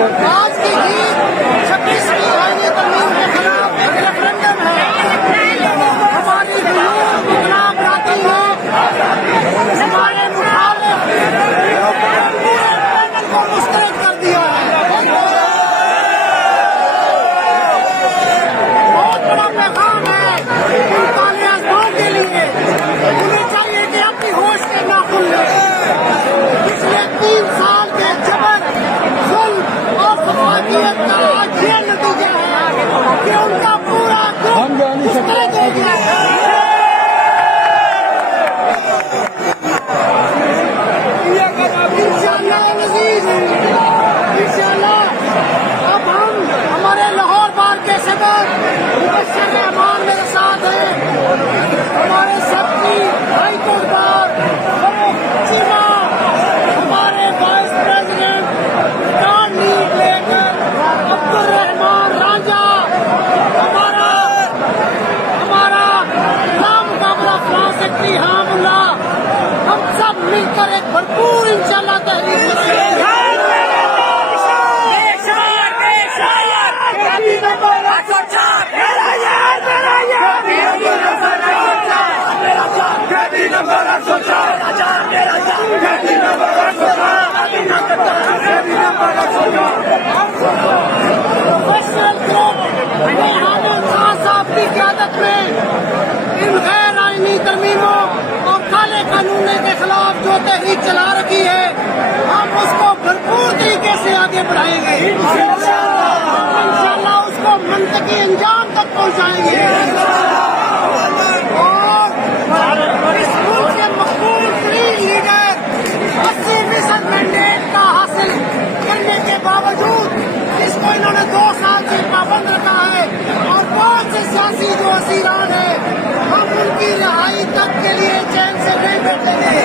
आज की जीत 26वीं आईनी तरमीम के खिलाफ एक रेफरेंडम है। हमारी जुनून मुतलाक राती है, हमारे मुखालिफ पूरे पैनल को मुस्तरद कर दिया है। बहुत बड़ा पैगाम है इन काले आजमाओं के लिए। उन्हें चाहिए कि अपनी होश के नाखुन लें। पिछले 3 साल के जबर, जुल्म और खफाकियत का आज ये नतीजा है कि उनका पूरा ग्रुप मुस्तरद हो गया है। इंशाअल्लाह अज़ीज़, इंशाअल्लाह अब हम हमारे लाहौर बार के सदर मुबश्शिर रहमान मेरे साथ हैं, हमारे सबकी high court bar Farrukh Cheema, हमारे वाइस प्रेसिडेंट स्टार लीग लेकर अब्दुल रहमान राजा, हमारा नामुकाबला फ्रांस सेक्रेटरी हामुल्ला, हम सब मिलकर एक भरपूर इंशाअल्लाह तहरीक प्रोफेशनल ग्रुप हामिद खान साहब की क़यादत में इन गैर आईनी तरमीमों और काले कानून के खिलाफ जो तहरीक चला रखी है, हम उसको भरपूर तरीके से आगे बढ़ाएंगे। इंशाअल्लाह उसको मंतकी अंजाम तक पहुंचाएंगे और इस मुल्क के मकबूल तरीन लीडर 80% मैंडेट का हासिल करने के बावजूद जिसको इन्होंने 2 साल से पाबंद रखा है और बहुत से सियासी जो असीरान है, हम उनकी रिहाई तक के लिए चैन से नहीं बैठेंगे।